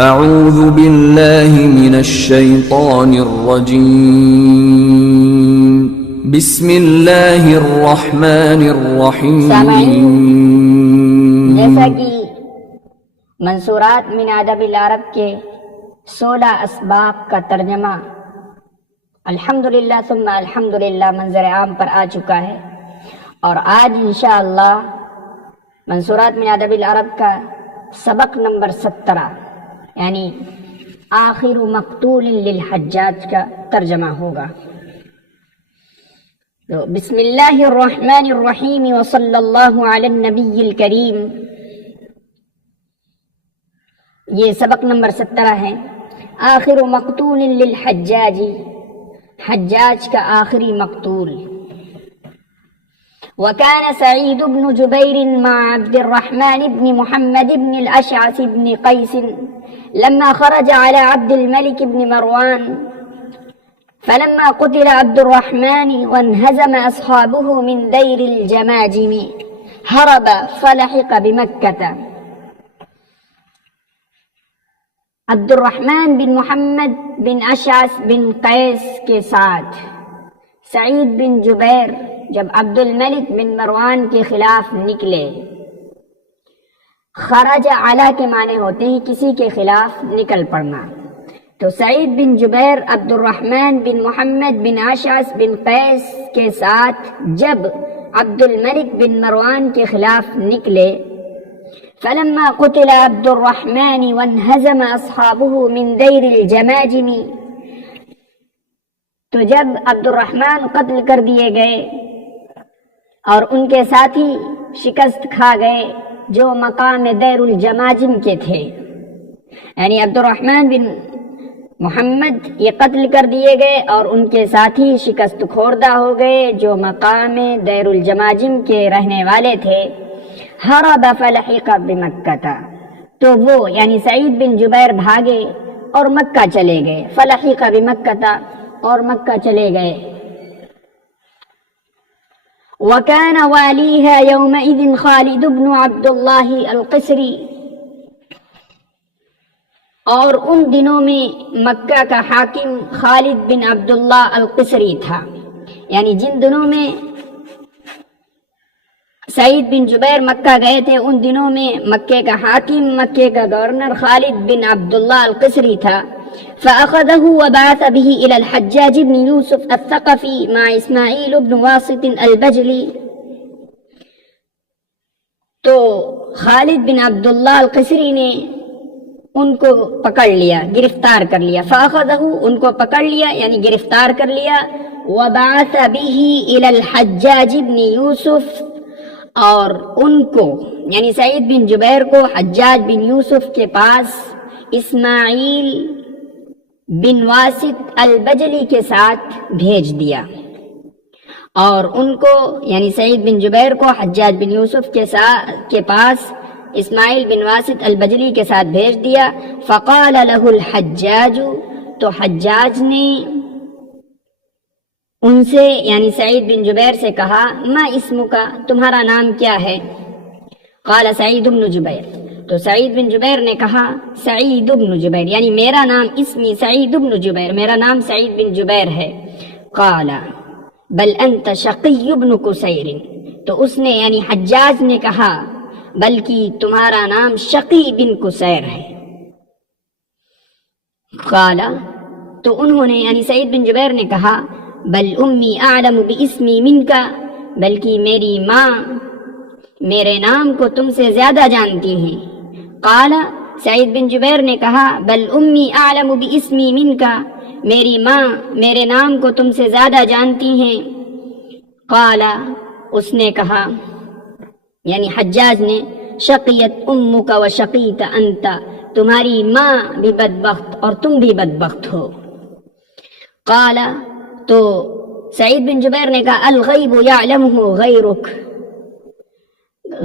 اعوذ باللہ من الشیطان الرجیم بسم اللہ الرحمن الرحیم. جیسا کہ منصورات من ادب العرب کے 16 اسباق کا ترجمہ الحمدللہ ثم الحمدللہ منظر عام پر آ چکا ہے، اور آج انشاءاللہ منصورات من ادب العرب کا سبق نمبر 17 یعنی آخر مقتول للحجاج کا ترجمہ ہوگا. تو بسم اللہ الرحمن الرحیم وصلی اللہ علی النبی الکریم. یہ سبق نمبر 17 ہے. آخر مقتول للحجاج، حجاج کا آخری مقتول. وكان سعيد بن جبير مع عبد الرحمن بن محمد بن الأشعث بن قيس لما خرج على عبد الملك بن مروان، فلما قتل عبد الرحمن وانهزم أصحابه من دير الجماجم هرب فلحق بمكة. عبد الرحمن بن محمد بن اشعث بن قیس کے ساتھ سعید بن جبیر جب عبد الملک بن مروان کے خلاف نکلے. خرج علی کے معنی ہوتے ہیں کسی کے خلاف نکل پڑنا. تو سعید بن جبیر عبد الرحمن بن محمد بن اشعث بن قیس کے ساتھ جب عبد الملک بن مروان کے خلاف نکلے، فلما قتل عبد الرحمن وانهزم اصحابه من دیر الجماجم، تو جب عبد الرحمن قتل کر دیے گئے اور ان کے ساتھی شکست کھا گئے جو مقام دیر الجماجم کے تھے، یعنی عبد الرحمن بن محمد یہ قتل کر دیے گئے اور ان کے ساتھی شکست خوردہ ہو گئے جو مقام دیر الجماجم کے رہنے والے تھے. ہرب فلحق بمکہ، تو وہ یعنی سعید بن جبیر بھاگے اور مکہ چلے گئے. فلحق بمکہ، اور مکہ چلے گئے. وكان واليها يومئذ خالد بن عبد الله القسري، اور ان دنوں میں مکہ کا حاکم خالد بن عبداللہ القسری تھا. یعنی جن دنوں میں سعید بن جبیر مکہ گئے تھے ان دنوں میں مکے کا حاکم، مکے کا گورنر خالد بن عبداللہ القسری تھا. فأخذه وبعث به إلى الحجاج بن يوسف الثقفي مع إسماعيل بن واسط البجلي. تو خالد بن عبداللہ القسری نے ان کو پکڑ لیا، گرفتار کر لیا. فأخذه، ان کو پکڑ لیا یعنی گرفتار کر لیا. وبعث به إلى الحجاج بن يوسف، اور ان کو یعنی سعید بن جبیر کو حجاج بن یوسف کے پاس اسماعیل بن واسط البجلی کے ساتھ بھیج دیا. اور ان کو یعنی سعید بن جبیر کو حجاج بن یوسف کے پاس اسماعیل بن واسط البجلی کے ساتھ بھیج دیا. فقال له الحجاج، تو حجاج نے ان سے یعنی سعید بن جبیر سے کہا، ما اسمک، تمہارا نام کیا ہے؟ قال سعید بن جبیر، تو سعید بن جبیر نے کہا سعید بن جبیر یعنی میرا نام اسمی سعید بن جبیر، میرا نام سعید بن جبیر ہے. قال بل انت شقی بن قصیر، تو اس نے یعنی حجاج نے کہا بلکہ تمہارا نام شقی بن قصیر ہے. قال، تو انہوں نے یعنی سعید بن جبیر نے کہا بل امی اعلم باسمی منکا، بلکہ میری ماں میرے نام کو تم سے زیادہ جانتی ہیں. قال، سعید بن جبیر نے کہا بل امی اعلم باسمی منکا، میری ماں میرے نام کو تم سے زیادہ جانتی ہیں. قال، اس نے کہا یعنی حجاج نے شقیت امک و شقیت انت، تمہاری ماں بھی بدبخت اور تم بھی بدبخت ہو. قال، تو سعید بن جبیر نے کہا الغیب یعلمہ غیرک،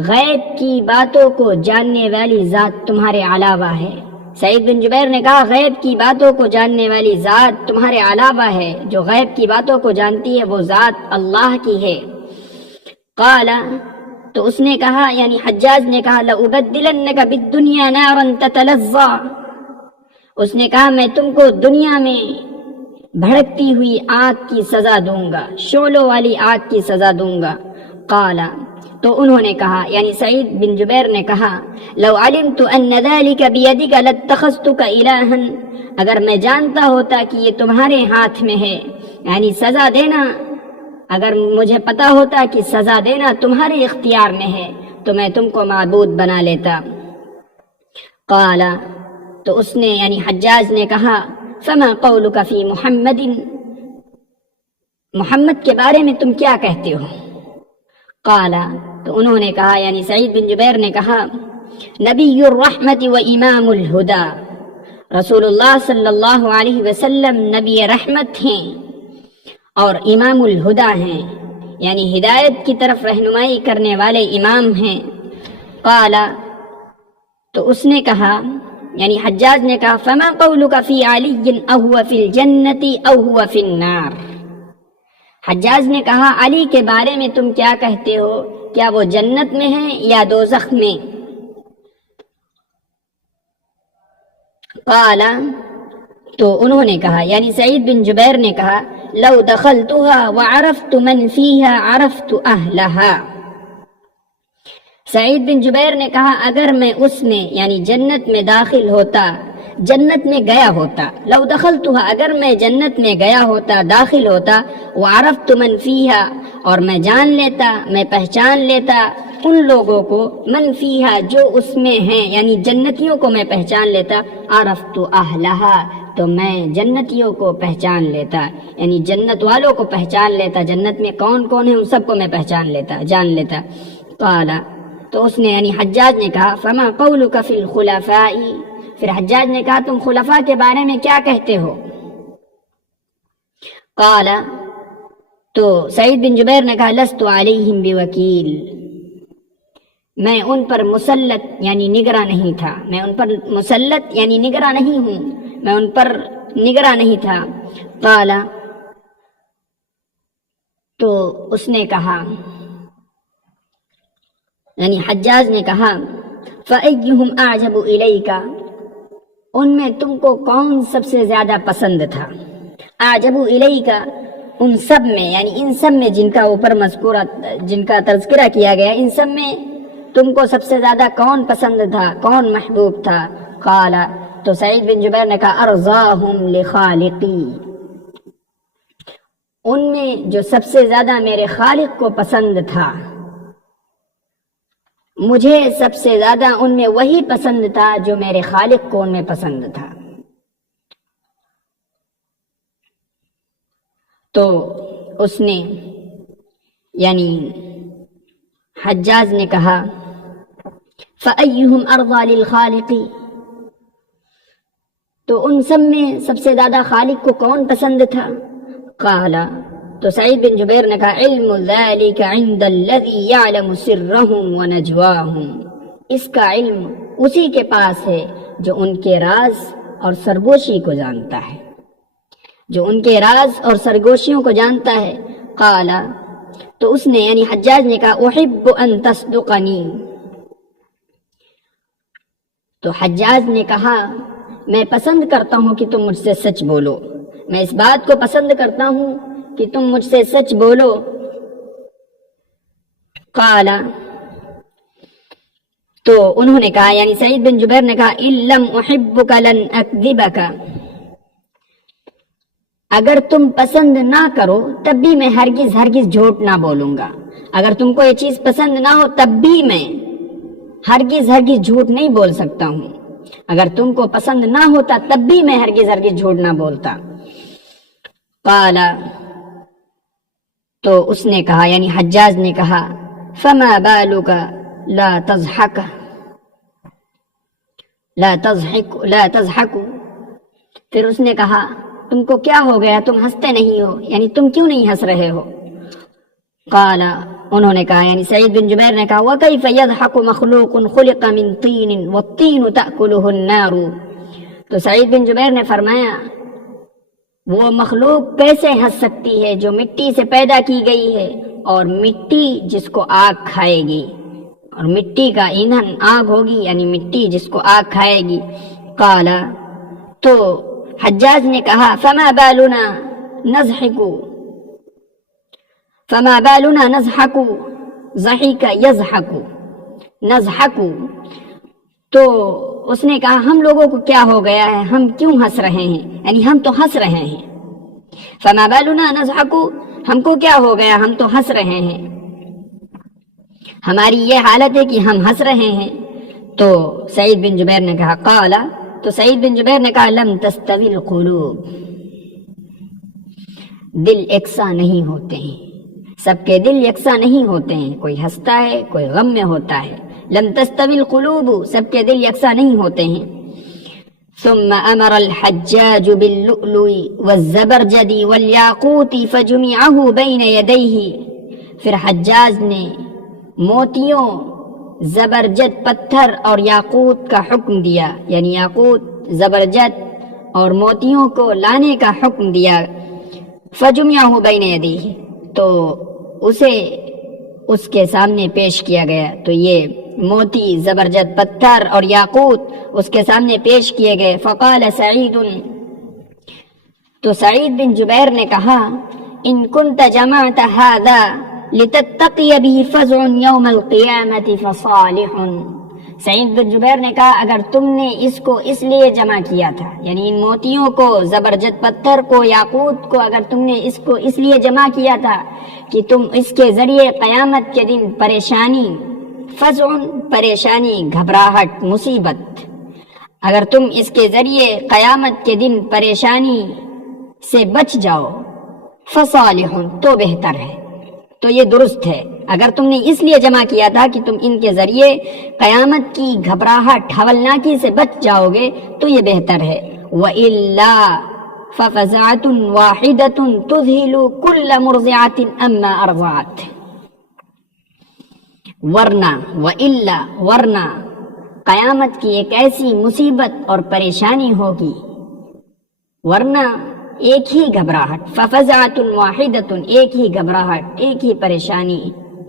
غیب کی باتوں کو جاننے والی ذات تمہارے علاوہ ہے. سعید بن جبیر نے کہا غیب کی باتوں کو جاننے والی ذات تمہارے علاوہ ہے، جو غیب کی باتوں کو جانتی ہے وہ ذات اللہ کی ہے. قال، تو اس نے کہا یعنی حجاج نے کہا لَأُبَدِّلَنَّكَ بِالدُّنْيَا نَارًا تَتَلَظَّى، اس نے کہا میں تم کو دنیا میں بھڑکتی ہوئی آگ کی سزا دوں گا، شعلوں والی آگ کی سزا دوں گا۔ قال، تو انہوں نے کہا یعنی سعید بن جبیر نے کہا لو علمت ان ذلك بيدك لاتخذتك الها، اگر میں جانتا ہوتا کہ یہ تمہارے ہاتھ میں ہے، یعنی سزا دینا، اگر مجھے پتا ہوتا کہ سزا دینا تمہارے اختیار میں ہے تو میں تم کو معبود بنا لیتا۔ قال، تو اس نے یعنی حجاج نے کہا فما قولك فی محمد، محمد کے بارے میں تم کیا کہتے ہو؟ قال، تو انہوں نے کہا یعنی سعید بن جبیر نے کہا نبی الرحمت و امام الہدا، رسول اللہ صلی اللہ علیہ وسلم نبی رحمت ہیں اور امام الہدا ہیں، یعنی ہدایت کی طرف رہنمائی کرنے والے امام ہیں۔ قال، تو اس نے کہا یعنی حجاج نے کہا فما قولك فی علی اہو فی الجنت او هو فی النار، حجاج نے کہا علی کے بارے میں تم کیا کہتے ہو، کیا وہ جنت میں ہے یا دوزخ میں؟ قال، تو انہوں نے کہا یعنی سعید بن جبیر نے کہا لو دخلتها وعرفت من فيها عرفت اهلها، سعید بن جبیر نے کہا اگر میں اس میں یعنی جنت میں داخل ہوتا، جنت میں گیا ہوتا، لو دخلتها اگر میں جنت میں گیا ہوتا، داخل ہوتا، وعرفت من فيها اور میں جان لیتا، میں پہچان لیتا ان لوگوں کو، من فيها جو اس میں ہیں یعنی جنتیوں کو میں پہچان لیتا، عرفت اہلها تو میں جنتیوں کو پہچان لیتا، یعنی جنت والوں کو پہچان لیتا، جنت میں کون کون ہے ان سب کو میں پہچان لیتا، جان لیتا۔ قال، تو اس نے یعنی حجاج نے کہا فما قولك فی الخلفاء، پھر حجاج نے کہا تم خلفاء کے بارے میں کیا کہتے ہو؟ قال، تو سعید بن جبیر نے کہا لست علیہم بوکیل، میں ان پر مسلط یعنی نگراں نہیں تھا، میں ان پر مسلط یعنی نگراں نہیں ہوں، میں ان پر نگراں نہیں تھا۔ قال، تو اس نے کہا یعنی حجاج نے کہا فَأَيُّهُمْ أَعْجَبُ إِلَيْكَ، ان میں تم کو کون سب سے زیادہ پسند تھا؟ اعجب الیک، ان سب میں یعنی ان سب میں جن کا اوپر مذکورہ جن کا تذکرہ کیا گیا، ان سب میں تم کو سب سے زیادہ کون پسند تھا، کون محبوب تھا؟ قال، تو سعید بن جبیر نے کہا ارضاہم لخالقی، ان میں جو سب سے زیادہ میرے خالق کو پسند تھا، مجھے سب سے زیادہ ان میں وہی پسند تھا جو میرے خالق کو ان میں پسند تھا۔ تو اس نے یعنی حجاج نے کہا فَأَيُّهُمْ أَرْضَى لِلْخَالِقِ، تو ان سب میں سب سے زیادہ خالق کو کون پسند تھا؟ قال، تو سعید بن جبیر نے کہا علم ذلك عند الذي يعلم سرهم ونجواهم، اس کا علم اسی کے پاس ہے جو ان کے راز اور سرگوشی کو جانتا ہے، جو ان کے راز اور سرگوشیوں کو جانتا ہے۔ قال، تو اس نے یعنی حجاج نے کہا احب ان تصدقنی، تو حجاج نے کہا میں پسند کرتا ہوں کہ تم مجھ سے سچ بولو، میں اس بات کو پسند کرتا ہوں کہ تم مجھ سے سچ بولو۔ قال، تو انہوں نے کہا یعنی سعید بن جبیر نے کہا ان لم احبک لن اکذبک، اگر تم پسند نہ کرو تب بھی میں ہرگز ہرگز جھوٹ نہ بولوں گا، اگر تم کو یہ چیز پسند نہ ہو تب بھی میں ہرگز ہرگز جھوٹ نہیں بول سکتا ہوں، اگر تم کو پسند نہ ہوتا تب بھی میں ہرگز ہرگز جھوٹ نہ بولتا۔ قال، تو اس نے کہا یعنی حجاج نے کہا فما بالک لا تضحک لا تضحک لا تضحک، پھر اس نے کہا تم کو کیا ہو گیا، تم ہنستے نہیں ہو، یعنی تم کیوں نہیں ہنس رہے ہو؟ قال، انہوں نے کہا یعنی سعید بن جبیر نے کہا وَكَيْفَ يَضْحَكُ مَخْلُوقٌ خُلِقَ مِن طِينٍ وَالطِّينُ تَأْكُلُهُ النَّارُ، تو سعید بن جبیر نے فرمایا وہ مخلوق کیسے ہنس سکتی ہے جو مٹی سے پیدا کی گئی ہے اور مٹی جس کو آگ کھائے گی، اور مٹی کا ایندھن آگ ہوگی یعنی مٹی جس کو آگ کھائے گی۔ قال، تو حجاج نے کہا فما بالنا نضحک ضحک یضحک نضحک، تو اس نے کہا ہم لوگوں کو کیا ہو گیا ہے، ہم کیوں ہنس رہے ہیں، یعنی ہم تو ہنس رہے ہیں. فما بالنا نضحک، ہم کو کیا ہو گیا، ہم تو ہنس رہے ہیں، ہماری یہ حالت ہے کہ ہم ہنس رہے ہیں. تو سعید بن جبیر نے کہا قال، تو سعید بن جبیر نے کہا لم تستوی القلوب، دل یکساں نہیں ہوتے ہیں، سب کے دل یکساں نہیں ہوتے ہیں، کوئی ہنستا ہے کوئی غم میں ہوتا ہے. لم تستوی القلوب، سب کے دل یکساں نہیں ہوتے ہیں. ثم امر الحجاج باللؤلؤ والزبرجد والیاقوت فجمعه بین یدیہ، پھر حجاج نے موتیوں، زبرجد پتھر اور یاقوت کا حکم دیا، یعنی یاقوت، زبرجد اور موتیوں کو لانے کا حکم دیا. فجمعه بین یدیہ، تو اسے اس کے سامنے پیش کیا گیا. تو یہ موتی، زبرجد پتھر اور یاقوت اس کے سامنے پیش کیے گئے. فقال سعید، تو سعید بن جبیر نے کہا ان کنت جمعت هذا لتتقی به فزع یوم القیامت فصالح. سعید بن جبیر نے کہا اگر تم نے اس کو اس لیے جمع کیا تھا، یعنی ان موتیوں کو، زبرجد پتھر کو، یاقوت کو، اگر تم نے اس کو اس لیے جمع کیا تھا کہ تم اس کے ذریعے قیامت کے دن پریشانی، فزع پریشانی، گھبراہٹ، مصیبت، اگر تم اس کے ذریعے قیامت کے دن پریشانی سے بچ جاؤ، فصالح، تو بہتر ہے، تو یہ درست ہے. اگر تم نے اس لیے جمع کیا تھا کہ تم ان کے ذریعے قیامت کی گھبراہٹ، ہولناکی سے بچ جاؤ گے تو یہ بہتر ہے. وَإِلَّا فَفَزَعَةٌ وَاحِدَةٌ تُذْهِلُ كُلَّ مُرْضِعَةٍ أَمَّا أَرْضَعَتْ. ورنہ، وَإِلَّا، ورنہ قیامت کی ایک ایسی مصیبت اور پریشانی ہوگی، ورنہ ایک ہی گھبراہٹ، فَفَزَعَةٌ وَاحِدَةٌ، ایک ہی گھبراہٹ، ایک ہی پریشانی،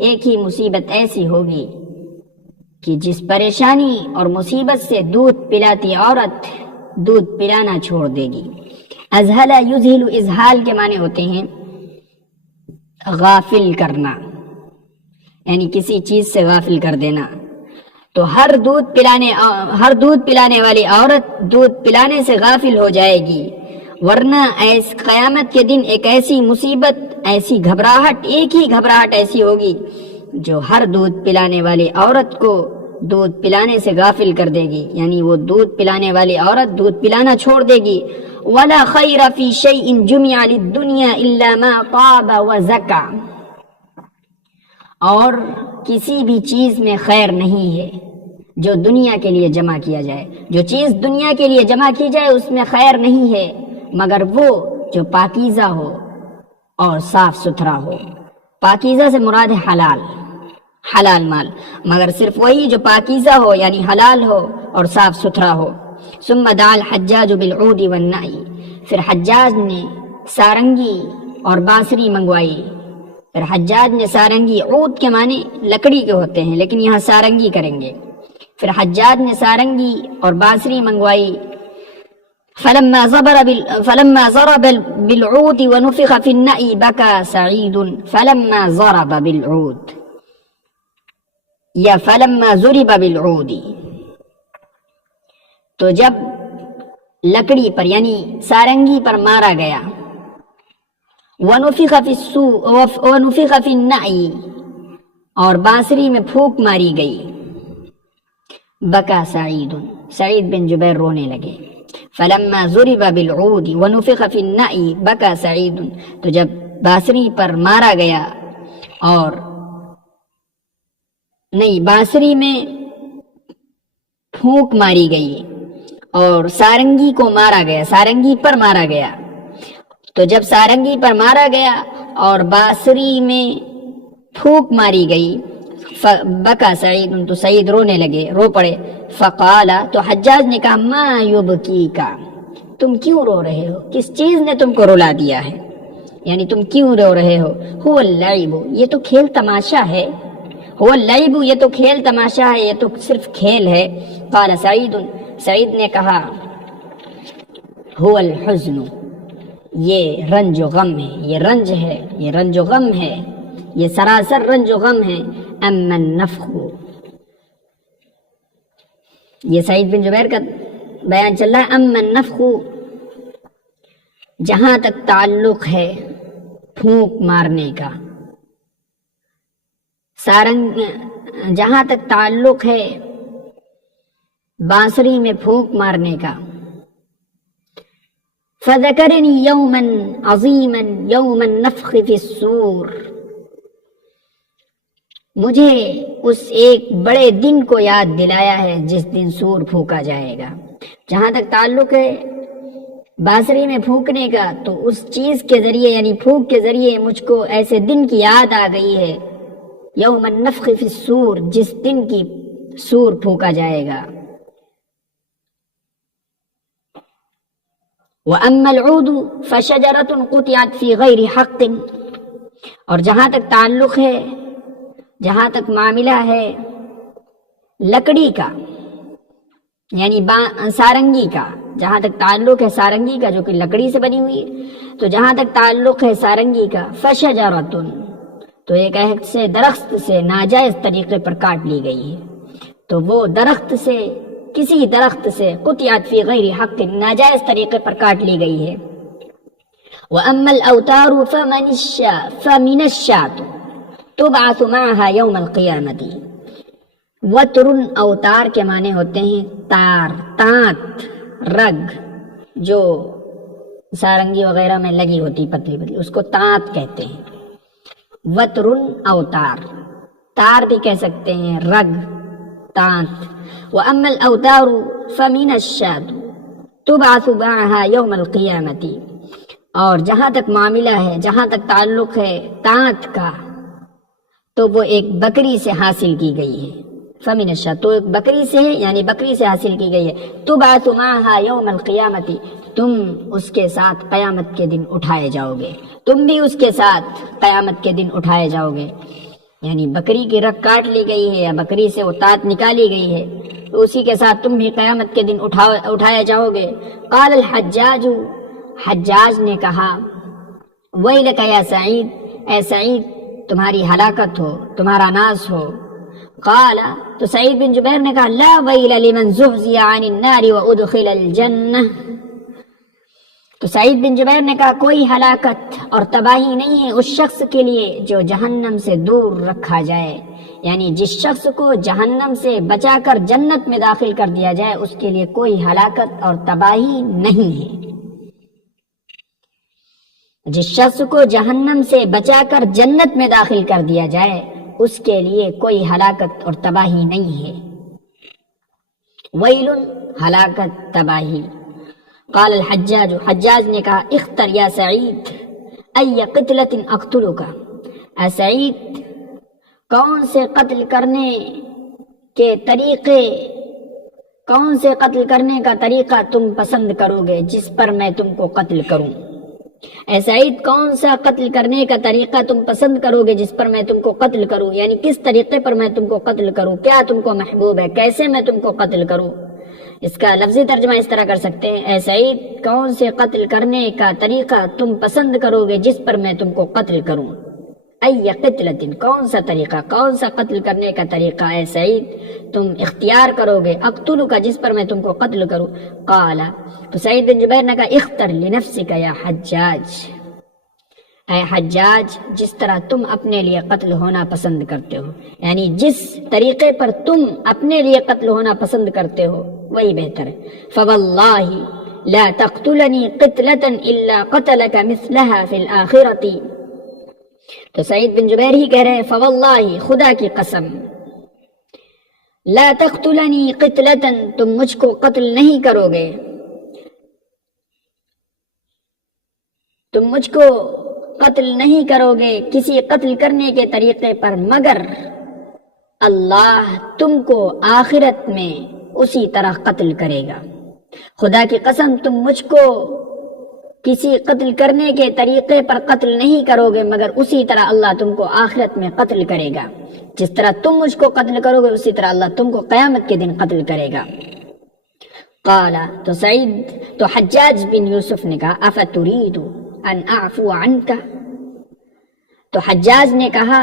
ایک ہی مصیبت ایسی ہوگی کہ جس پریشانی اور مصیبت سے دودھ پلاتی عورت دودھ پلانا چھوڑ دے گی. ازہل یزہل، ازہال کے معنی ہوتے ہیں غافل کرنا، یعنی کسی چیز سے غافل کر دینا. تو ہر دودھ پلانے والی عورت دودھ پلانے سے غافل ہو جائے گی، ورنہ قیامت کے دن ایک ایسی مصیبت، ایسی گھبراہٹ، ایک ہی گھبراہٹ ایسی ہوگی جو ہر دودھ پلانے والی عورت کو دودھ پلانے سے غافل کر دے گی، یعنی وہ دودھ پلانے والی عورت دودھ پلانا چھوڑ دے گی. وَلَا خَيْرَ فِي شَيْءٍ جُمِعَ لِلدُّنْيَا إِلَّا مَا طَابَ وَزَكَى، اور کسی بھی چیز میں خیر نہیں ہے جو دنیا کے لیے جمع کیا جائے، جو چیز دنیا کے لیے جمع کی جائے اس میں خیر نہیں ہے مگر وہ جو پاکیزہ ہو اور صاف ستھرا ہو. پاکیزہ سے مراد ہے حلال مال، مگر صرف وہی جو پاکیزہ ہو یعنی حلال ہو اور صاف ستھرا ہو. ثم دعا الحجاج بالعود والنعی، پھر حجاج نے سارنگی اور بانسری منگوائی. پھر حجاج نے سارنگی، عود کے معنی لکڑی کے ہوتے ہیں لیکن یہاں سارنگی کریں گے. پھر حجاج نے سارنگی اور بانسری منگوائی. فلما ضرب بالعود ونفخ في النعي بكى سعيد. فلما ضرب بالعود یا فلما ضرب بالعود، تو جب لکڑی پر یعنی سارنگی پر مارا گیا، ونفخ في النعي، اور بانسری میں پھونک ماری گئی، بکا سعید بن جبیر رونے لگے. فلما ضرب بالعود ونفخ في النعي بكى سعید، تو جب بانسری پر مارا گیا اور بانسری میں پھونک ماری گئی اور سارنگی کو مارا گیا، سارنگی پر مارا گیا، تو جب سارنگی پر مارا گیا اور بانسری میں پھونک ماری گئی، بکا سعید، تو سعید رونے لگے، رو پڑے. فقال، تو حجاج نے کہا ما یبکیکا، تم کیوں رو رہے ہو، کس چیز نے تم کو رلا دیا ہے، یعنی تم کیوں رو رہے ہو. هو اللعب، یہ تو کھیل تماشا ہے، هو اللعب، یہ تو کھیل تماشا ہے، یہ تو صرف کھیل ہے. قال سعید، سعید نے کہا هو الحزن، یہ رنج و غم ہے، یہ رنج ہے، یہ رنج و غم ہے، یہ سراسر رنج و غم ہے۔ اما النفخ، یہ سعید بن جبیر کا بیان چل رہا ہے۔ اما النفخ، جہاں تک تعلق ہے پھونک مارنے کا، سارنگ جہاں تک تعلق ہے بانسری میں پھونک مارنے کا، فذکرنی یوما عظیما یوم النفخ فی الصور، مجھے اس ایک بڑے دن کو یاد دلایا ہے جس دن سور پھونکا جائے گا۔ جہاں تک تعلق ہے بانسری میں پھونکنے کا، تو اس چیز کے ذریعے یعنی پھونک کے ذریعے مجھ کو ایسے دن کی یاد آ گئی ہے، یوم النفخ فی الصور، جس دن کی سور پھونکا جائے گا۔ وَأَمَّا الْعُودُ فَشَجَرَةٌ قُطِعَتْ فِي غَيْرِ حَقٍّ، اور جہاں تک تعلق ہے، جہاں تک معاملہ ہے لکڑی کا یعنی سارنگی کا، جہاں تک تعلق ہے سارنگی کا جو کہ لکڑی سے بنی ہوئی ہے، تو جہاں تک تعلق ہے سارنگی کا، فَشَجَرَةٌ، تو ایک ایسے درخت سے ناجائز طریقے پر کاٹ لی گئی ہے، تو وہ درخت سے، کسی درخت سے، قطعت فی غیر حق، ناجائز طریقے پر کاٹ لی گئی ہے۔ وَأَمَّا الْأَوْتَارُ فَمِنَ الشَّاةِ تُبْعَثُ مَعَهَا يَوْمَ الْقِيَامَةِ، وَتْرٌ، اوتار کے معنی ہوتے ہیں تار، تانت، رگ، جو سارنگی وغیرہ میں لگی ہوتی پتلی پتلی، اس کو تانت کہتے ہیں۔ وترن، اوتار، تار بھی کہہ سکتے ہیں، رگ، تانت۔ وَأَمَّا الْأَوْتَارُ فَمِنَ الشَّاةِ تُبْعَثُ مَعَهَا يَوْمَ الْقِيَامَةِ، اور جہاں تک معاملہ ہے، جہاں تک تعلق ہے تانت کا، تو وہ ایک بکری سے حاصل کی گئی ہے۔ فَمِنَ الشَّاةِ، تو ایک بکری سے ہے، یعنی بکری سے حاصل کی گئی ہے۔ تُبْعَثُ مَعَهَا يَوْمَ الْقِيَامَةِ، تم اس کے ساتھ قیامت کے دن اٹھائے جاؤ گے، تم بھی اس کے ساتھ قیامت کے دن اٹھائے جاؤ گے، یعنی بکری کی رگ کاٹ لی گئی ہے یا بکری سے وہ تانت نکالی گئی ہے، تو اسی کے ساتھ تم بھی قیامت کے دن اٹھائے جاؤ گے۔ قال الحجاج، حجاج نے کہا، ویلک یا سعید، اے سعید تمہاری ہلاکت ہو، تمہارا ناس ہو۔ قال، تو سعید بن جبیر نے کہا، لا ویل لمن زحزح عن النار وادخل الجنہ، تو سعید بن جبیر نے کہا کوئی ہلاکت اور تباہی نہیں ہے اس شخص کے لیے جو جہنم سے دور رکھا جائے، یعنی جس شخص کو جہنم سے بچا کر جنت میں داخل کر دیا جائے اس کے لیے کوئی ہلاکت اور تباہی نہیں ہے۔ جس شخص کو جہنم سے بچا کر جنت میں داخل کر دیا جائے اس کے لیے کوئی ہلاکت اور تباہی نہیں ہے۔ ویل، ہلاکت، تباہی۔ قال الحجاج، حجاج نے کہا، اختر یا سعید ای قتلۃ اقتلک، اے سعید کون سے قتل کرنے کے طریقے، کون سے قتل کرنے کا طریقہ تم پسند کرو گے جس پر میں تم کو قتل کروں؟ اے سعید کون سا قتل کرنے کا طریقہ تم پسند کرو گے جس پر میں تم کو قتل کروں، یعنی کس طریقے پر میں تم کو قتل کروں، کیا تم کو محبوب ہے، کیسے میں تم کو قتل کروں؟ اس کا لفظی ترجمہ اس طرح کر سکتے ہیں، اے سعید کون سے قتل کرنے کا طریقہ تم پسند کرو گے جس پر میں تم کو قتل کروں؟ ای قتلۃ، کون سا طریقہ، کون سا قتل کرنے کا طریقہ اے سعید تم اختیار کرو گے، اقتلو کا جس پر میں تم کو قتل کروں؟ قال، تو سعید بن جبیر نے کہا، اختر لنفسک یا حجاج، اے حجاج جس طرح تم اپنے لیے قتل ہونا پسند کرتے ہو، یعنی جس طریقے پر تم اپنے لیے قتل ہونا پسند کرتے ہو وہی بہتر ہے۔ فواللہ لا تقتلنی قتلۃ الا قتلک مثلها فی الآخرۃ، تو سعید بن جبیر ہی کہہ رہے ہیں، فواللہ خدا کی قسم، لا تقتلنی قتلۃ، تم مجھ کو قتل نہیں کرو گے، تم مجھ کو قتل نہیں کرو گے کسی قتل کرنے کے طریقے پر، مگر اللہ تم کو آخرت میں اسی طرح قتل کرے گا۔ خدا کی قسم تم مجھ کو کسی قتل کرنے کے طریقے پر قتل نہیں کرو گے مگر اسی طرح اللہ تم کو آخرت میں قتل کرے گا، جس طرح تم مجھ کو قتل کرو گے اسی طرح اللہ تم کو قیامت کے دن قتل کرے گا۔ قال تو حجاج بن یوسف نے کہا افترید ان اعفو عنک، تو حجاج نے کہا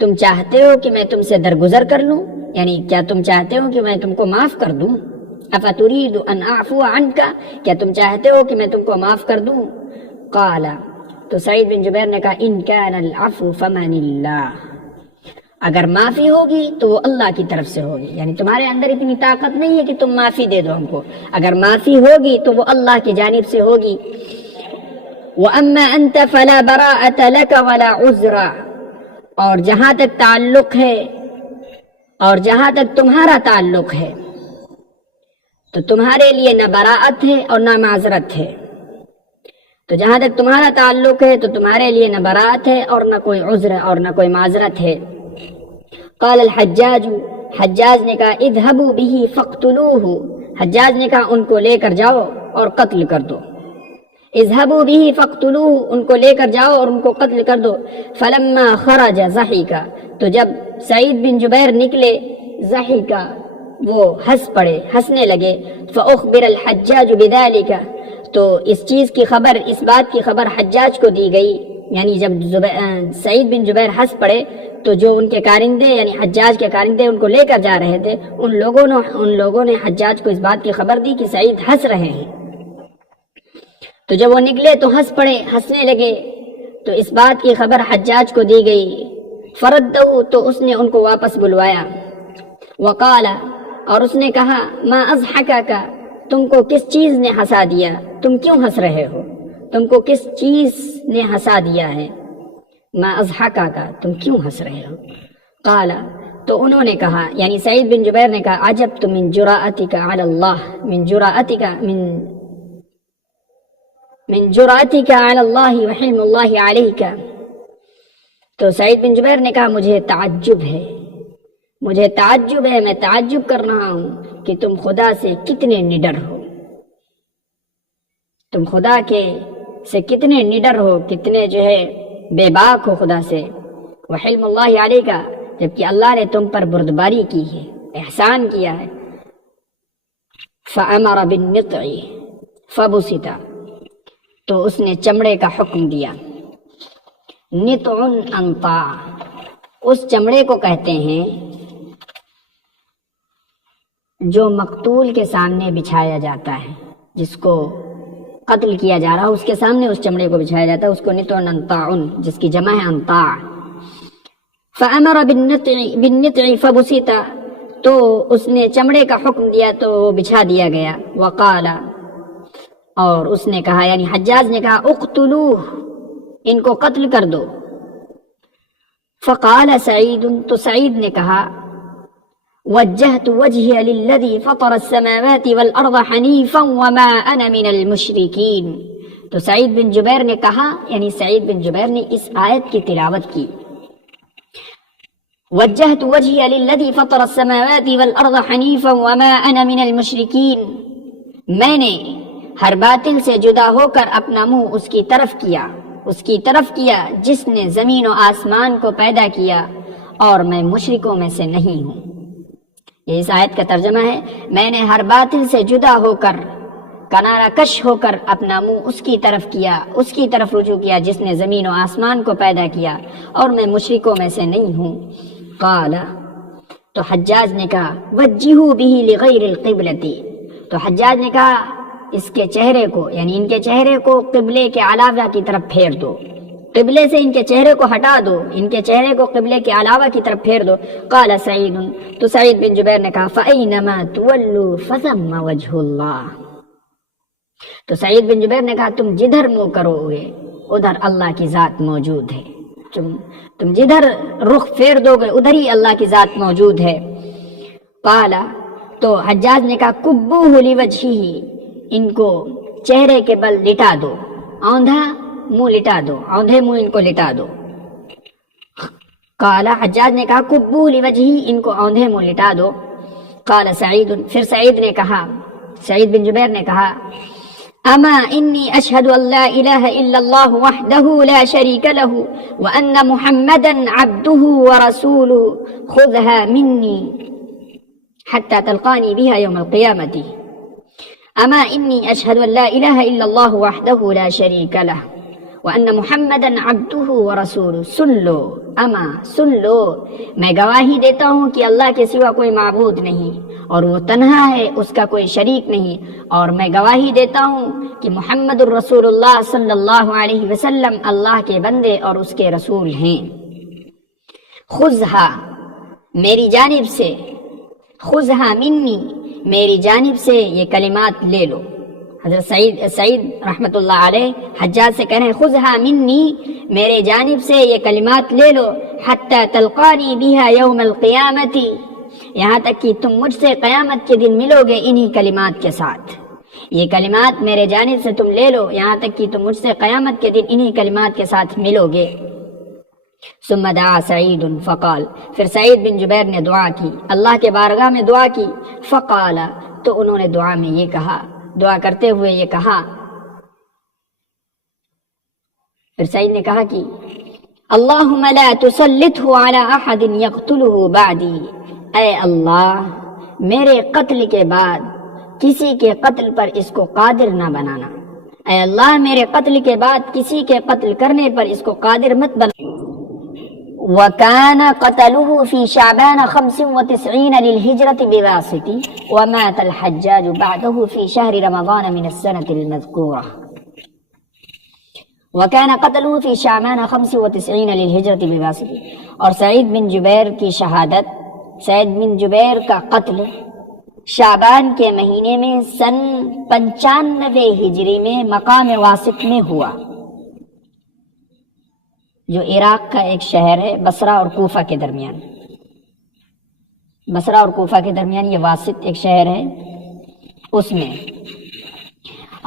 تم چاہتے ہو کہ میں تم سے درگزر کر لوں، یعنی کیا تم چاہتے ہو کہ میں تم کو معاف کر دوں؟ افترید ان اعفو عنک، کیا تم چاہتے ہو کہ میں تم کو معاف کر دوں؟ قال تو سعید بن جبیر نے کہا ان کان العفو فمن اللہ، اگر معافی ہوگی تو وہ اللہ کی طرف سے ہوگی، یعنی تمہارے اندر اتنی طاقت نہیں ہے کہ تم معافی دے دو ہم کو، اگر معافی ہوگی تو وہ اللہ کی جانب سے ہوگی۔ وَأَمَّا أَنْتَ فَلَا بَرَاءَةَ لَكَ وَلَا عُذْرَ، اور جہاں تک تعلق ہے اور جہاں تک تمہارا تعلق ہے تو تمہارے لیے نہ براءت ہے اور نہ معذرت ہے، تو جہاں تک تمہارا تعلق ہے تو تمہارے لیے نہ براءت ہے اور نہ کوئی عذر اور نہ کوئی معذرت ہے۔ قال الحجاج، حجاج نے کہا اذهبوا به فاقتلوه، حجاج نے کہا ان کو لے کر جاؤ اور قتل کر دو۔ اذهبوا به فاقتلوه، ان کو لے کر جاؤ اور ان کو قتل کر دو۔ فلما خرج ضحك، تو جب سعید بن جبیر نکلے ضحك، وہ ہنس پڑے، ہنسنے لگے۔ فاخبر الحجاج بذلك، تو اس چیز کی خبر، اس بات کی خبر حجاج کو دی گئی، یعنی جب سعید بن جبیر ہنس پڑے تو جو ان کے کارندے یعنی حجاج کے کارندے ان کو لے کر جا رہے تھے، ان لوگوں نے حجاج کو اس بات کی خبر دی کہ سعید ہنس رہے ہیں، تو جب وہ نکلے تو ہنس پڑے، ہنسنے لگے، تو اس بات کی خبر حجاج کو دی گئی۔ فردہ، تو اس نے ان کو واپس بلوایا۔ وقال، اور اس نے کہا ما اضحکک، تم کو کس چیز نے ہنسا دیا، تم کیوں ہنس رہے ہو، تم کو کس چیز نے ہنسا دیا ہے، ما اضحکک، تم کیوں ہنس رہے ہو؟ قال، تو انہوں نے کہا یعنی سعید بن جبیر نے کہا عجبت من جرأتک علی اللہ، من جرأتک علی اللہ وحلم اللہ علیک، تو سعید بن جبیر نے کہا مجھے تعجب ہے، میں تعجب کر رہا ہوں کہ تم خدا سے کتنے نڈر ہو، تم خدا سے کتنے نڈر ہو، کتنے جو ہے بے باک ہو خدا سے۔ وحلم اللہ علیہ، جبکہ اللہ نے تم پر بردباری کی ہے، احسان کیا ہے۔ فأمر بالنطع فبسط، تو اس نے چمڑے کا حکم دیا۔ نطع انطاع، اس چمڑے کو کہتے ہیں جو مقتول کے سامنے بچھایا جاتا ہے، جس کو قتل کیا جا رہا اس کے سامنے اس چمڑے کو بچھایا جاتا ہے، اس کو نطع انطاع، جس کی جمع ہے انطاع۔ فأمر بالنطع فبسط، تو اس نے چمڑے کا حکم دیا تو وہ بچھا دیا گیا۔ وقال، اور اس نے کہا یعنی حجاج نے کہا اقتلوہ، ان کو قتل کر دو۔ فقال سعید، تو سعید نے کہا وجہت وجہی للذی فطر السماوات والارض حنیفا وما انا من المشرکین، تو سعید بن جبیر نے کہا یعنی سعید بن جبیر نے اس آیت کی تلاوت کی، وجہت وجہی للذی فطر السماوات والارض حنیفا وما انا من المشرکین، میں نے ہر باطل سے جدا ہو کر اپنا منہ اس کی طرف کیا جس نے زمین و آسمان کو پیدا کیا، اور میں مشرکوں میں سے نہیں ہوں۔ یہ اس آیت کا ترجمہ ہے، میں نے ہر باطل سے جدا ہو کر، کنارہ کش ہو کر اپنا منہ اس کی طرف رجوع کیا جس نے زمین و آسمان کو پیدا کیا، اور میں مشرکوں میں سے نہیں ہوں۔ قال، تو حجاج نے کہا وجہوا بہ لغیر القبلۃ، تو حجاج نے کہا اس کے چہرے کو یعنی ان کے چہرے کو قبلے کے علاوہ کی طرف پھیر دو، قبلے سے ان کے چہرے کو ہٹا دو، ان کے چہرے کو قبلے کے علاوہ کی طرف پھیر دو۔ قال سعید، تو سعید بن جبیر نے کہا فَأَيْنَمَا تُوَلُّوا فَثَمَّ وَجْهُ اللَّهِ، تو سعید بن جبیر نے کہا تم جدھر منہ کرو گے ادھر اللہ کی ذات موجود ہے، تم جدھر رخ پھیر دو گے ادھر ہی اللہ کی ذات موجود ہے۔ قال، تو حجاج نے کہا کبوہ لوجہہ، ان کو چہرے کے بل لٹا دو، اوندھا منہ لٹا دو، اوندھے منہ ان کو لٹا دو۔ قال، حجاج نے کہا کبو لوجہی، ان کو اوندھے منہ لٹا دو۔ قال سعید، پھر سعید نے کہا، سعید بن جبیر نے کہا اما انی اشہد ان لا الہ الا اللہ وحدہ لا شریک لہ وان محمدا عبدہ ورسولہ خذھا منی حتى تلقاني بها يوم القيامة أما إني أشهد أن لا إله إلا الله وحده لا شريك له وأن محمدا عبده ورسوله. سن لو اما سن لو، میں گواہی دیتا ہوں کہ اللہ کے سوا کوئی معبود نہیں اور وہ تنہا ہے، اس کا کوئی شریک نہیں، اور میں گواہی دیتا ہوں کہ محمد الرسول اللہ صلی اللہ علیہ وسلم اللہ کے بندے اور اس کے رسول ہیں. خذھا میری جانب سے، خذھا منی میری جانب سے یہ کلمات لے لو. حضرت سعید رحمۃ اللہ علیہ حجاج سے کہہ رہے ہیں خذھا منی میرے جانب سے یہ کلمات لے لو، حتی تلقانی بها یوم القیامت، یہاں تک کہ تم مجھ سے قیامت کے دن ملو گے انہی کلمات کے ساتھ. یہ کلمات میرے جانب سے تم لے لو یہاں تک کہ تم مجھ سے قیامت کے دن انہی کلمات کے ساتھ ملو گے. ثم دعا سعید فقال، پھر سعید بن جبیر نے دعا کی، اللہ کے بارگاہ میں دعا کی. فقال تو انہوں نے دعا میں یہ کہا، دعا کرتے ہوئے یہ کہا، پھر سعید نے کہا کہ اللہم لا تسلطہ علی احد یقتلہ بعدی، اے اللہ میرے قتل کے بعد کسی کے قتل پر اس کو قادر نہ بنانا، اے اللہ میرے قتل کے بعد کسی کے قتل کرنے پر اس کو قادر مت بنا. وكان قتله في شعبان 95 للهجرة بواسط ومات الحجاج بعده في شهر رمضان من السنة المذكورة. وكان قتله في شعبان 95 للهجرة بواسط، اور سعید بن جبیر کی شہادت، سعید بن جبیر کا قتل شعبان کے مہینے میں سن 95 ہجری میں مقام واسط میں ہوا، جو عراق کا ایک شہر ہے بصرہ اور کوفہ کے درمیان. بصرہ اور کوفہ کے درمیان یہ واسط ایک شہر ہے، اس میں.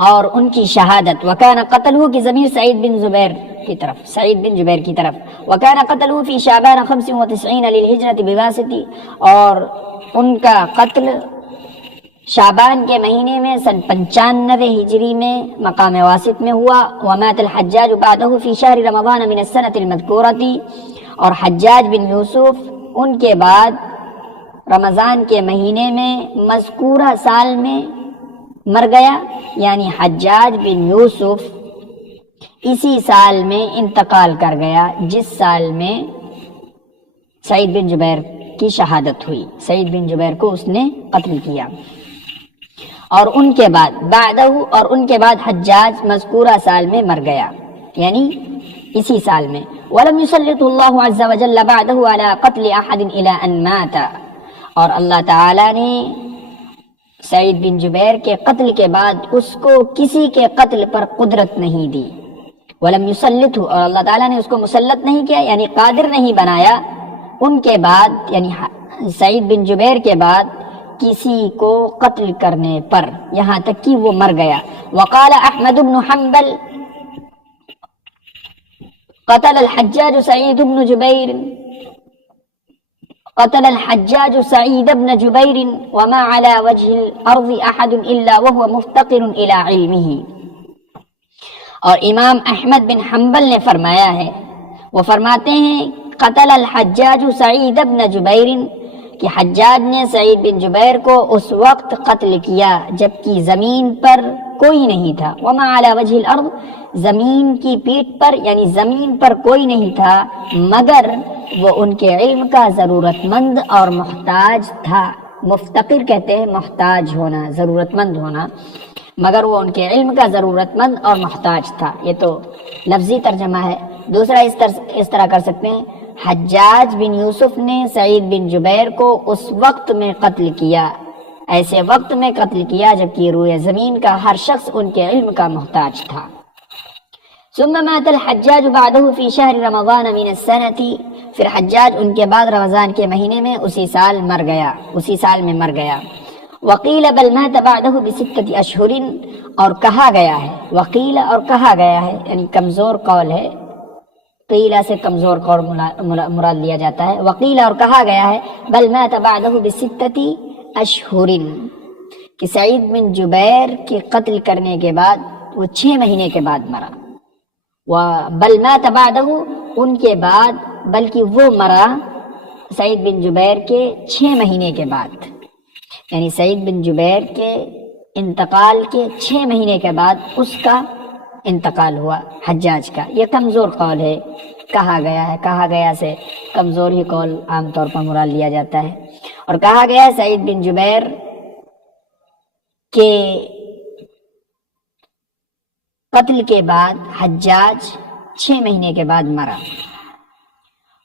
اور ان کی شہادت وکان قتلہ کی ضمیر سعید بن جبیر کی طرف، سعید بن جبیر کی طرف. وکان قتلہ فی شعبان 95 للہجرۃ بواسط، اور ان کا قتل شعبان کے مہینے میں سن 95 ہجری میں مقام واسط میں ہوا. ومات الحجاج بعدہ فی شہر رمضان من السنة المذکورۃ، اور حجاج بن یوسف ان کے بعد رمضان کے مہینے میں مذکورہ سال میں مر گیا، یعنی حجاج بن یوسف اسی سال میں انتقال کر گیا جس سال میں سعید بن جبیر کی شہادت ہوئی. سعید بن جبیر کو اس نے قتل کیا. اور ان کے بعد بعدہ، اور ان کے بعد حجاج مذکورہ سال میں مر گیا، یعنی اسی سال میں. وَلَمْ يُسَلِّطُ اللَّهُ عَزَّ وَجَلَّ بَعْدَهُ عَلَى قَتْلِ أَحَدٍ إِلَىٰ أَن مَاتَ، اور اللہ تعالیٰ نے سعید بن جبیر کے قتل کے بعد اس کو کسی کے قتل پر قدرت نہیں دی. وَلَمْ يُسَلِّطُ، اور اللہ تعالیٰ نے اس کو مسلط نہیں کیا، یعنی قادر نہیں بنایا ان کے بعد، یعنی سعید بن جبیر کے بعد کسی کو قتل کرنے پر، یہاں تک کہ وہ مر گیا. وقال احمد بن حنبل قتل الحجاج سعید بن جبیر، قتل الحجاج سعید بن جبیر وما على وجه الارض احد الا وهو مفتقر الى علمه. اور امام احمد بن حنبل نے فرمایا ہے، وہ فرماتے ہیں قتل الحجاج سعید بن جبیر، کہ حجاج نے سعید بن جبیر کو اس وقت قتل کیا جبکہ زمین پر کوئی نہیں تھا. وما علی وجہ الارض، زمین کی پیٹھ پر، یعنی زمین پر کوئی نہیں تھا مگر وہ ان کے علم کا ضرورت مند اور محتاج تھا. مفتقر کہتے ہیں محتاج ہونا، ضرورت مند ہونا، مگر وہ ان کے علم کا ضرورت مند اور محتاج تھا. یہ تو لفظی ترجمہ ہے. دوسرا اس طرح کر سکتے ہیں، حجاج بن یوسف نے سعید بن جبیر کو اس وقت میں قتل کیا، ایسے وقت میں قتل کیا جبکہ روئے زمین کا ہر شخص ان کے علم کا محتاج تھا. ثم مات الحجاج بعده في شهر رمضان من السنة، پھر حجاج ان کے بعد رمضان کے مہینے میں اسی سال میں مر گیا. وقیل بل مات بعده بستة اشہر، اور کہا گیا ہے، وقیل اور کہا گیا ہے، یعنی کمزور قول ہے، قیلہ سے کمزور قول مراد لیا جاتا ہے. وقیل اور کہا گیا ہے بل مات بعده بستة اشہر، کہ سعید بن جبیر کے قتل کرنے کے بعد وہ 6 مہینے کے بعد مرا. بل مات بعده، ان کے بعد، بلکہ وہ مرا سعید بن جبیر کے 6 مہینے کے بعد. یعنی سعید بن جبیر کے انتقال کے 6 مہینے کے بعد اس کا انتقال ہوا حجاج کا۔ یہ کمزور قول ہے، کہا گیا سے کمزور ہی قول عام طور پر مراد لیا جاتا ہے، اور کہا گیا ہے سعید بن جبیر کے قتل کے بعد حجاج 6 مہینے کے بعد مرا۔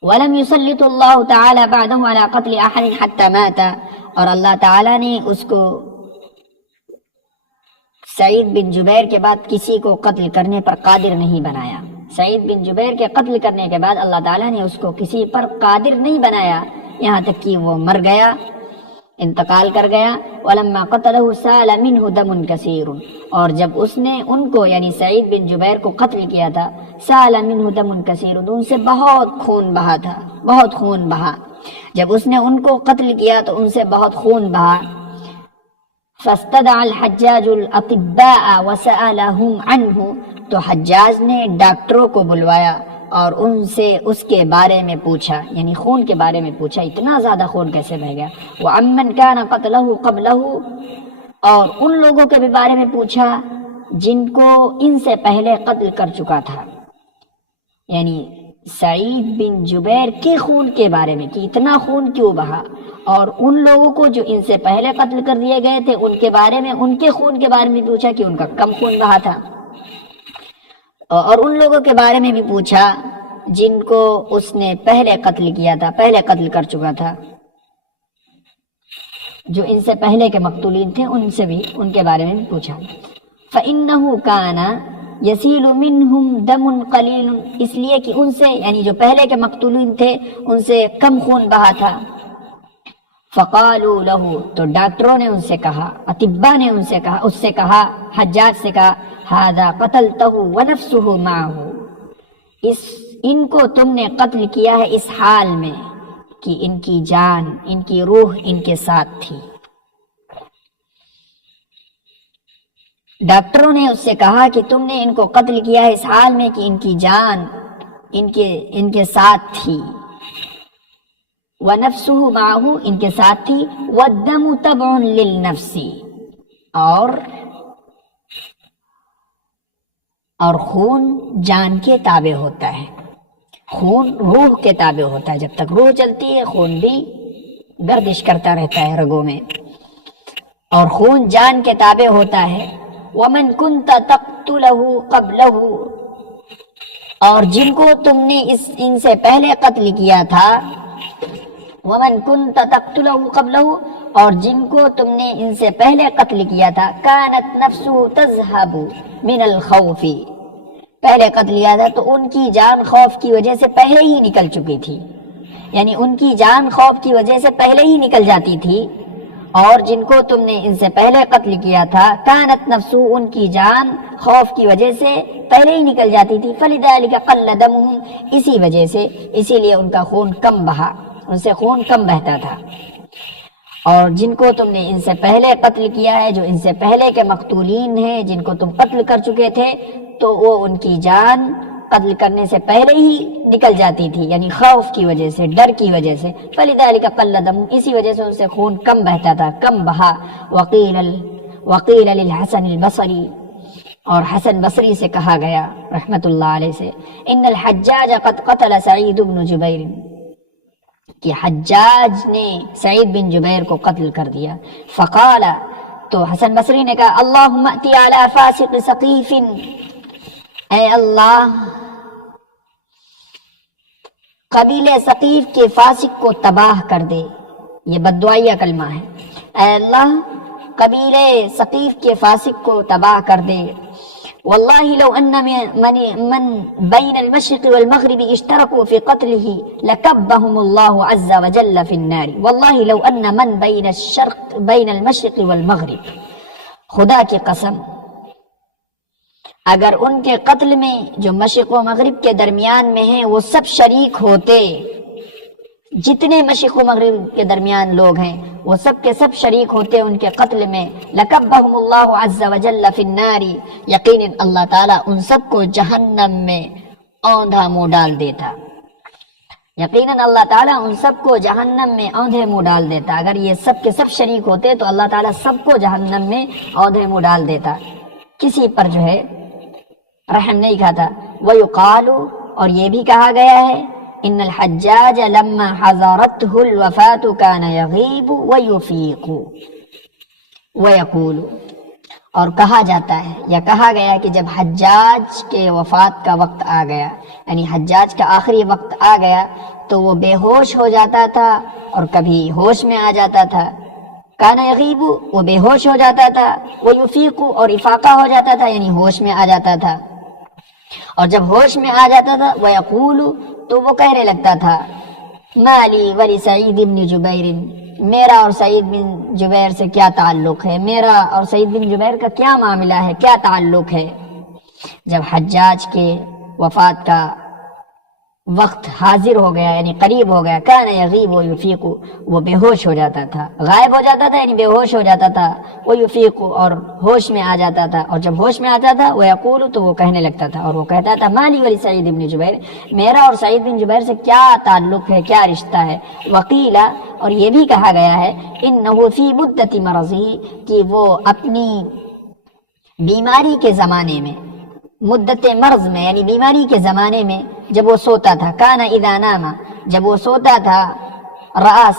وَلَمْ يُسَلِّطُ اللَّهُ تَعَالَى بَعْدَهُ عَلَى قَتْلِ أَحَدٍ حَتَّى مَاتَ، اور اللہ تعالیٰ نے اس کو سعید بن جبیر کے بعد کسی کو قتل کرنے پر قادر نہیں بنایا۔ سعید بن جبیر کے قتل کرنے کے بعد اللہ تعالیٰ نے اس کو کسی پر قادر نہیں بنایا، یہاں تک کہ وہ مر گیا، انتقال کر گیا۔ وَلَمَّا قَتَلَهُ سَالَ مِنْهُ دَمٌ كَثِيرٌ، اور جب اس نے ان کو یعنی سعید بن جبیر کو قتل کیا تھا، سَالَ مِنْهُ دَمٌ كَثِيرٌ، ان سے بہت خون بہا تھا، بہت خون بہا۔ جب اس نے ان کو قتل کیا تو ان سے بہت خون بہا۔ فَاسْتَدْعَى الْحَجَّاجُ الْأَطِبَّاءَ وَسَأَلَهُمْ عَنْهُ، تو حجاج نے ڈاکٹروں کو بلوایا اور ان سے اس کے بارے میں پوچھا، یعنی خون کے بارے میں پوچھا، اتنا زیادہ خون کیسے بہہ گیا۔ وَعَمَّنْ كَانَ قَتْلَهُ قَبْلَهُ، اور ان لوگوں کے بھی بارے میں پوچھا جن کو ان سے پہلے قتل کر چکا تھا، یعنی سعید بن جبیر کے خون کے بارے میں کہ اتنا خون کیوں بہا، اور ان لوگوں کو جو ان سے پہلے قتل کر دیے گئے تھے ان کے بارے میں، ان کے خون کے بارے میں پوچھا کہ ان کا کم خون بہا تھا، اور ان لوگوں کے بارے میں بھی پوچھا جن کو اس نے پہلے قتل کیا تھا، پہلے قتل کر چکا تھا، جو ان سے پہلے کے مقتولین تھے ان سے بھی، ان کے بارے میں بھی پوچھا۔ فَإِنَّهُ كَانَ يَسِيلُ مِنْهُمْ دَمٌ قَلِيلٌ، اس لیے کہ ان سے یعنی جو پہلے کے مقتولین تھے ان سے کم خون بہا تھا۔ فَقَالُوا لَهُ، تو ڈاکٹروں نے ان سے کہا، اطباء نے ان سے کہا، اس سے کہا، حجاج سے کہا، هَذَا قَتَلْتَهُ وَنَفْسُهُ مَعَهُ، ان کو تم نے قتل کیا ہے اس حال میں کہ ان کی جان، ان کی روح ان کے ساتھ تھی۔ ڈاکٹروں نے اس سے کہا کہ تم نے ان کو قتل کیا ہے اس حال میں کہ ان کی جان ان کے ساتھ تھی۔ وَنَفْسُهُ مَعَهُ، ان کے ساتھ تھی۔ وَالدَّمُ تَبْعٌ لِلنَّفْسِ، اور خون جان کے تابع ہوتا ہے، خون روح کے تابع ہوتا ہے، جب تک روح چلتی ہے خون بھی گردش کرتا رہتا ہے رگوں میں، اور خون جان کے تابع ہوتا ہے۔ وَمَنْ كُنْتَ تَقْتُلَهُ قَبْلَهُ، اور جن کو تم نے ان سے پہلے قتل کیا تھا، وَمَنْ كُنْتَ تَقْتُلَهُ قَبْلَهُ، اور جن کو تم نے ان سے پہلے قتل کیا تھا، كَانَتْ نَفْسُهُ تَذْهَبُ مِنَ الْخَوْفِ، پہلے قتل کیا تھا تو ان کی جان خوف کی وجہ سے پہلے ہی نکل چکی تھی، یعنی ان کی جان خوف کی وجہ سے پہلے ہی نکل جاتی تھی، اور جن کو تم نے ان سے پہلے قتل کیا تھا، كَانَتْ نَفْسُهُ، ان کی جان خوف کی وجہ سے پہلے ہی نکل جاتی تھی، فَلِذَلِكَ قَلَّ دَمُهُمْ، اسی وجہ سے، اسی لیے ان کا خون کم بہا، ان سے خون کم بہتا تھا۔ اور جن کو تم نے ان سے پہلے قتل کیا ہے، جو ان سے پہلے کے مقتولین ہیں جن کو تم قتل کر چکے تھے، تو وہ ان کی جان قتل کرنے سے پہلے ہی نکل جاتی تھی، یعنی خوف کی وجہ سے، ڈر کی وجہ سے۔ فَلِذَلِكَ قَلَّ دَمُهُمْ، اسی وجہ سے ان سے خون کم بہتا تھا، کم بہا۔ وَقِيلَ لِلْحَسَنِ الْبَصْرِي، اور حسن بصری سے کہا گیا رحمت اللہ علیہ سے، إِنَّ الْحَجَّاجَ قَدْ قَتَلَ سَعِيدُ بْنُ جُبَيْرٍ، کہ حجاج نے سعید بن جبیر کو قتل کر دیا۔ فقال، تو حسن بصری نے کہا، اللہم اتی علی فاسق ثقیف، اے اللہ قبیلہ ثقیف کے فاسق کو تباہ کر دے، یہ بددعائیہ کلمہ ہے، اے اللہ قبیلہ ثقیف کے فاسق کو تباہ کر دے۔ واللہ لو ان من بین المشرق والمغرب اشترکوا فی قتلہ لکبہم اللہ عز وجل فی النار۔ واللہ لو ان من بین المشرق والمغرب، خدا کی قسم اگر ان کے قتل میں جو مشرق و مغرب کے درمیان میں ہیں وہ سب شریک ہوتے، جتنے مشرق و مغرب کے درمیان لوگ ہیں وہ سب کے سب شریک ہوتے ان کے قتل میں، لکبہم اللہ عز وجل فی النار، یقیناً اللہ تعالیٰ ان سب کو جہنم میں اوندھا منہ ڈال دیتا۔ یقیناً اللہ تعالیٰ ان سب کو جہنم میں اوندھے منہ ڈال دیتا. اگر یہ سب کے سب شریک ہوتے تو اللہ تعالیٰ سب کو جہنم میں اوندھے منہ ڈال دیتا, کسی پر جو ہے رحم نہیں کھاتا. وَيُقَالُ اور یہ بھی کہا گیا ہے ان الحجاج لما حضرته الوفاة كان يغيب ويفيق ويقول, اور کہا جاتا ہے یا کہا گیا کہ جب حجاج کے وفات کا وقت آ گیا, یعنی حجاج کا آخری وقت آ گیا تو وہ بے ہوش ہو جاتا تھا اور کبھی ہوش میں آ جاتا تھا. کان یغیب وہ بے ہوش ہو جاتا تھا, وہ یفیق اور افاقہ ہو جاتا تھا یعنی ہوش میں آ جاتا تھا. اور جب ہوش میں آ جاتا تھا وہ یقول تو وہ کہنے لگتا تھا مالی ولی سعید بن جبیر, میرا اور سعید بن جبیر سے کیا تعلق ہے, میرا اور سعید بن جبیر کا کیا معاملہ ہے, کیا تعلق ہے. جب حجاج کے وفات کا وقت حاضر ہو گیا یعنی قریب ہو گیا, کان یغیب و یفیق وہ بے ہوش ہو جاتا تھا, غائب ہو جاتا تھا یعنی بے ہوش ہو جاتا تھا, وہ یفیق اور ہوش میں آ جاتا تھا. اور جب ہوش میں آتا تھا وہ یقول تو وہ کہنے لگتا تھا اور وہ کہتا تھا مالی ولی سعید بن جبیر, میرا اور سعید بن جبیر سے کیا تعلق ہے, کیا رشتہ ہے. وقیلا اور یہ بھی کہا گیا ہے انہ فی مدت مرضی کہ وہ اپنی بیماری کے زمانے میں, مدت مرض میں یعنی بیماری کے زمانے میں جب وہ سوتا تھا, کانا اذا نام جب وہ سوتا تھا, رأى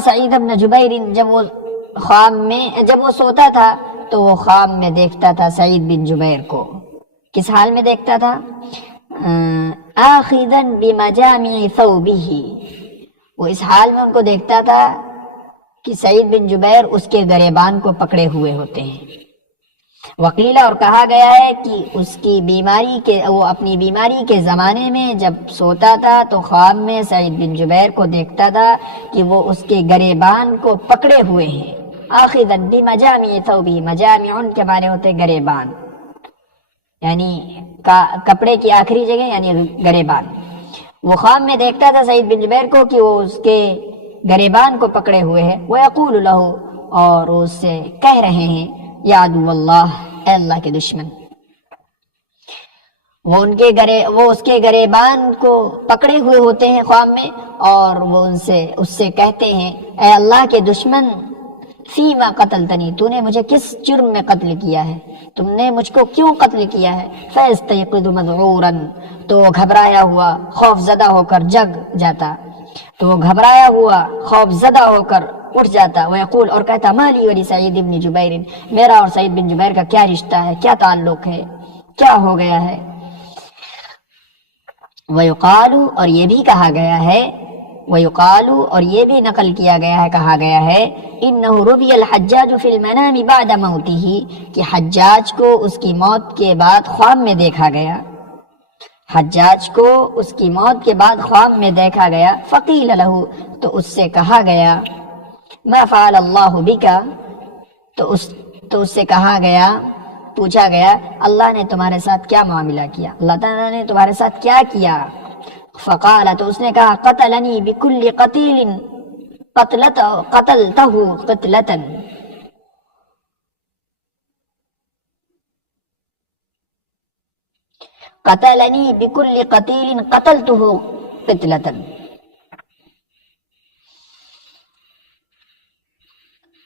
سعید بن جبیر جب وہ خواب میں جب وہ سوتا تھا تو وہ خواب میں دیکھتا تھا سعید بن جبیر کو. کس حال میں دیکھتا تھا؟ آخذا بمجامع ثوبه, وہ اس حال میں ان کو دیکھتا تھا کہ سعید بن جبیر اس کے گریبان کو پکڑے ہوئے ہوتے ہیں. وقیلہ اور کہا گیا ہے کہ اس کی بیماری کے وہ اپنی بیماری کے زمانے میں جب سوتا تھا تو خواب میں سعید بن جبیر کو دیکھتا تھا کہ وہ اس کے گریبان کو پکڑے ہوئے ہیں. آخذا بمجامع ثوبه, مجامع ان کے معنی ہوتے گریبان یعنی کپڑے کی آخری جگہ یعنی گریبان. وہ خواب میں دیکھتا تھا سعید بن جبیر کو کہ وہ اس کے گریبان کو پکڑے ہوئے ہیں. وَيَقُولُ لَهُ اور اس سے کہہ رہے ہیں یا عدو اللہ, اے اللہ کے دشمن. وہ اس کے گریبان کو پکڑے ہوئے ہوتے ہیں خواب میں اور وہ اس سے کہتے ہیں اے اللہ کے دشمن فیما قتلتنی, تو نے مجھے کس جرم میں قتل کیا ہے, تم نے مجھ کو کیوں قتل کیا ہے. فَيَسْتَيْقِظُ مَذْعُورًا تو وہ گھبرایا ہوا خوف زدہ ہو کر جگ جاتا, تو وہ گھبرایا ہوا خوف زدہ ہو کر اٹھ جاتا. وَيَقُول اور کہتا مالی ولی سعید بن جبیر, میرا اور سعید بن جبیر کا کیا رشتہ ہے, کیا تعلق ہے, کیا ہو گیا ہے. وَيُقَالُ اور یہ بھی کہا گیا ہے, وَيُقَالُ اور یہ بھی نقل کیا گیا ہے, کہا گیا ہے اِنَّهُ رُبِيَ الْحَجَّاجُ فِي الْمَنَامِ بَعْدَ مَوْتِهِ کہ حجاج کو اس کی موت کے بعد خواب میں دیکھا گیا, حجاج کو اس کی موت کے بعد خواب میں دیکھا گیا. فَقِيلَ لَهُ تو اس سے کہا گیا مَا فَعَلَ اللَّهُ بِكَ تو اس سے کہا گیا, پوچھا گیا اللہ نے تمہارے ساتھ کیا معاملہ کیا, اللہ تعالیٰ نے تمہارے ساتھ کیا کیا. فقال تو اس نے کہا قتلنی بکل قتیل قتلتہ قتلتا, قتلنی بکل قتیل قتلتہ قتلتا,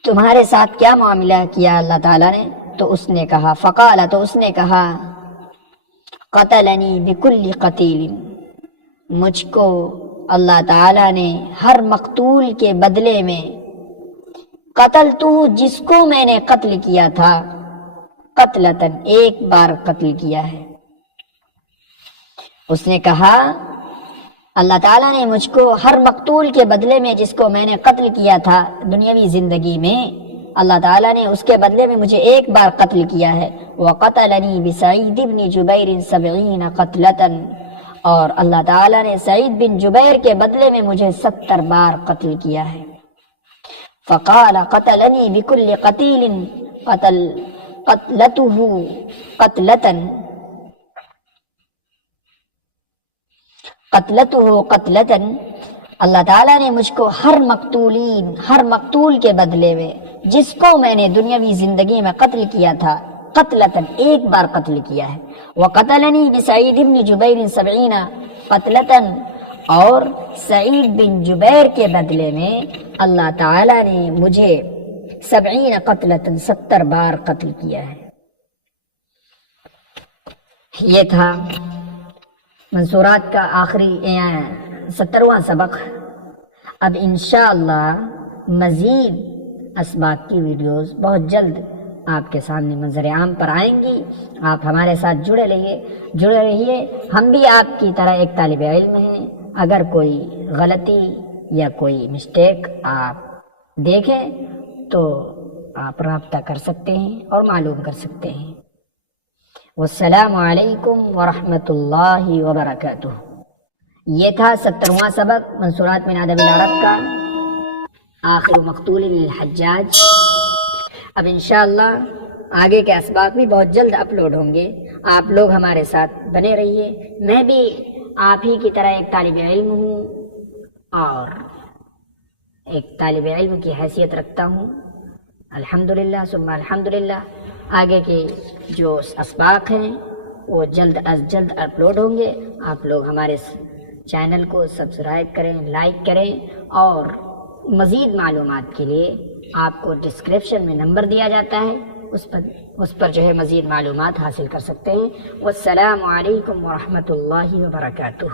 تمہارے ساتھ کیا معاملہ کیا اللہ تعالیٰ نے. تو اس نے کہا فقال تو اس نے کہا قتلنی بکل قتیل, مجھ کو اللہ تعالیٰ نے ہر مقتول کے بدلے میں قتل تو جس کو میں نے قتل کیا تھا قتلتن ایک بار قتل کیا ہے. اس نے کہا اللہ تعالیٰ نے مجھ کو ہر مقتول کے بدلے میں جس کو میں نے قتل کیا تھا دنیاوی زندگی میں, اللہ تعالیٰ نے اس کے بدلے میں مجھے ایک بار قتل کیا ہے. وَقَتَلَنِي بِسَعِيدِ بْنِ جُبَيْرٍ 70 قَتْلَةً اور اللہ تعالیٰ نے سعید بن جبیر کے بدلے میں مجھے 70 بار قتل کیا ہے. فَقَالَ قَتَلَنِي بِكُلِّ قَتِيلٍ قَتْلَتُهُ قَتْلَةً اللہ تعالیٰ نے مجھ کو ہر مقتول کے بدلے میں جس کو میں نے دنیاوی زندگی میں قتل کیا تھا قتلتاً ایک بار قتل کیا ہے. وقتلنی بسعید بن جبیر 70 قتلتن، اور سعید بن جبیر کے بدلے میں اللہ تعالی نے مجھے 70 قتلتن 70 بار قتل کیا ہے۔ یہ تھا منصورات کا آخری 70واں سبق۔ اب انشاءاللہ مزید اسباق کی ویڈیوز بہت جلد آپ کے سامنے منظر عام پر آئیں گی۔ آپ ہمارے ساتھ جڑے رہیے۔ ہم بھی آپ کی طرح ایک طالب علم ہیں، اگر کوئی غلطی یا کوئی مسٹیک آپ دیکھیں تو آپ رابطہ کر سکتے ہیں اور معلوم کر سکتے ہیں۔ والسلام علیکم ورحمۃ اللہ وبرکاتہ۔ یہ تھا 70واں سبق منصورات من ادب العرب کا، آخر مقتول للحجاج۔ اب انشاءاللہ آگے کے اسباق بھی بہت جلد اپلوڈ ہوں گے، آپ لوگ ہمارے ساتھ بنے رہیے۔ میں بھی آپ ہی کی طرح ایک طالب علم ہوں اور ایک طالب علم کی حیثیت رکھتا ہوں، الحمدللہ ثم الحمدللہ۔ آگے کے جو اسباق ہیں وہ جلد از جلد اپلوڈ ہوں گے۔ آپ لوگ ہمارے چینل کو سبسکرائب کریں، لائک کریں، اور مزید معلومات کے لیے آپ کو ڈسکرپشن میں نمبر دیا جاتا ہے، اس پر جو ہے مزید معلومات حاصل کر سکتے ہیں۔ والسلام علیکم ورحمۃ اللہ وبرکاتہ۔